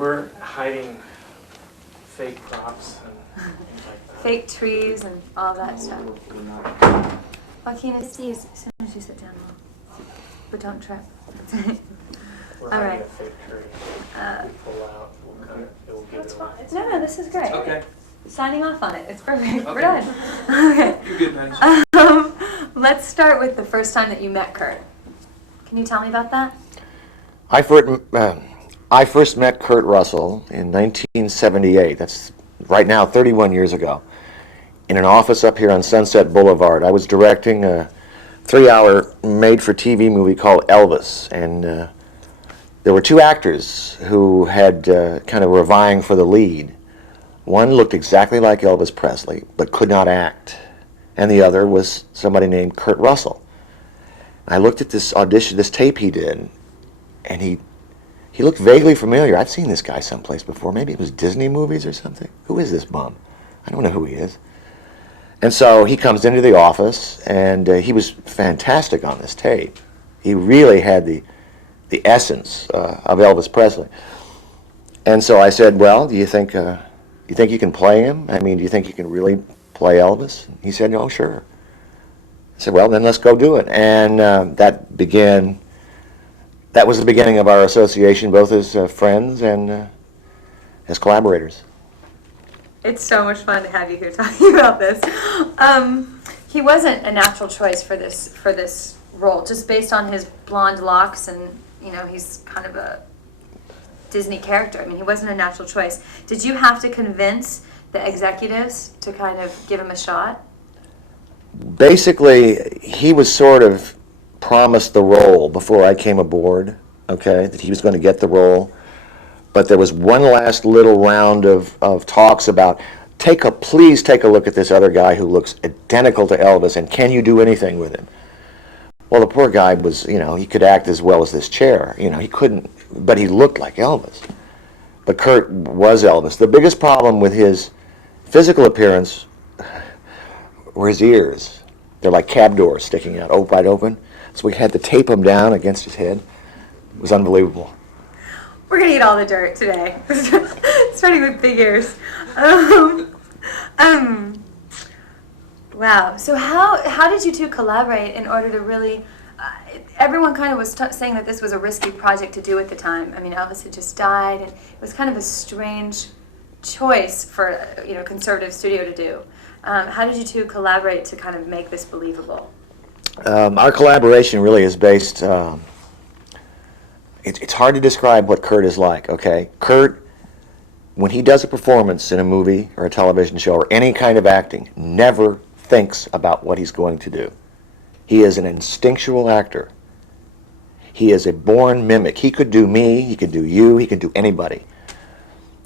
We're hiding fake props and things like that. Fake trees and all that stuff. Joaquin, it's easy as soon as you sit down. But don't trip. We're All hiding right. a fake tree. We pull out, we'll cut it, it will give it away. No, this is great. Okay. Signing off on it. It's perfect. We're Okay. done. Okay. You're good, Patty. Let's start with the first time that you met Kurt. Can you tell me about that? I first met Kurt Russell in 1978. That's right now 31 years ago. In an office up here on Sunset Boulevard. I was directing a 3-hour made-for-TV movie called Elvis, and there were 2 actors who had kind of were vying for the lead. One looked exactly like Elvis Presley, but could not act, and the other was somebody named Kurt Russell. I looked at this audition, this tape he did, and he looked vaguely familiar. I've seen this guy someplace before. Maybe it was Disney movies or something. Who is this bum? I don't know who he is. And so he comes into the office, and he was fantastic on this tape. He really had the essence of Elvis Presley. And so I said, "Well, do you think you can play him? I mean, do you think you can really play Elvis?" And he said, "No, sure." I said, "Well, then let's go do it." And that was the beginning of our association, both as friends and as collaborators. It's so much fun to have you here talking about this. He wasn't a natural choice for this role, just based on his blonde locks, and he's kind of a Disney character. I mean, he wasn't a natural choice. Did you have to convince the executives to kind of give him a shot? Basically, he was sort of promised the role before I came aboard, okay, that he was going to get the role. But there was one last little round of talks about, please take a look at this other guy who looks identical to Elvis, and can you do anything with him? Well, the poor guy was, he could act as well as this chair. He couldn't, but he looked like Elvis. But Kurt was Elvis. The biggest problem with his physical appearance were his ears. They're like cab doors sticking out, wide open. So we had to tape them down against his head. It was unbelievable. We're gonna eat all the dirt today, starting with big ears. Wow. So how did you two collaborate in order to really? Everyone kind of was saying that this was a risky project to do at the time. I mean, Elvis had just died, and it was kind of a strange choice for a conservative studio to do. How did you two collaborate to kind of make this believable? Our collaboration really is based. It's hard to describe what Kurt is like. Okay, Kurt, when he does a performance in a movie or a television show or any kind of acting, never thinks about what he's going to do. He is an instinctual actor. He is a born mimic. He could do me, he could do you, he could do anybody.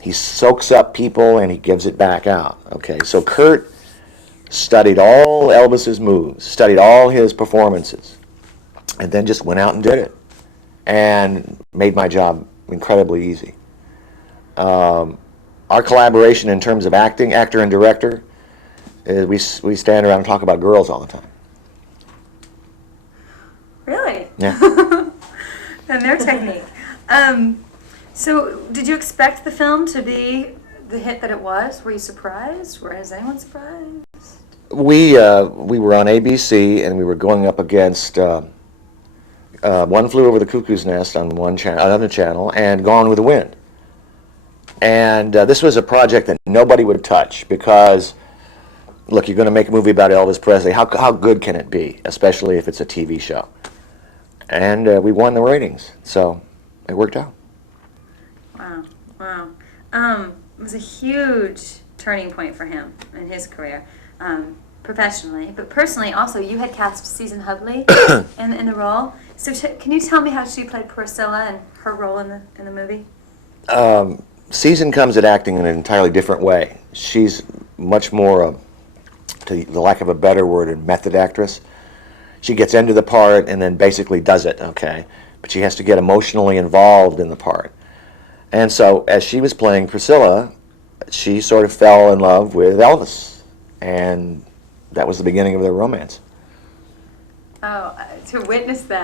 He soaks up people and he gives it back out. Okay, so Kurt studied all Elvis's moves, studied all his performances, and then just went out and did it, and made my job incredibly easy. Our collaboration in terms of actor and director, is we stand around and talk about girls all the time. Really? Yeah. And their technique. So, did you expect the film to be the hit that it was? Were you surprised? Was anyone surprised? We were on ABC, and we were going up against One Flew Over the Cuckoo's Nest on another channel, and Gone with the Wind. And this was a project that nobody would touch because, look, you're going to make a movie about Elvis Presley. How good can it be, especially if it's a TV show? And we won the ratings, so it worked out. Wow. It was a huge turning point for him in his career, professionally, but personally also. You had cast Susan Hubley in the role. So can you tell me how she played Priscilla and her role in the movie? Susan comes at acting in an entirely different way. She's much more, to the lack of a better word, a method actress. She gets into the part and then basically does it, okay? But she has to get emotionally involved in the part. And so as she was playing Priscilla, she sort of fell in love with Elvis. And that was the beginning of their romance. Oh, to witness that.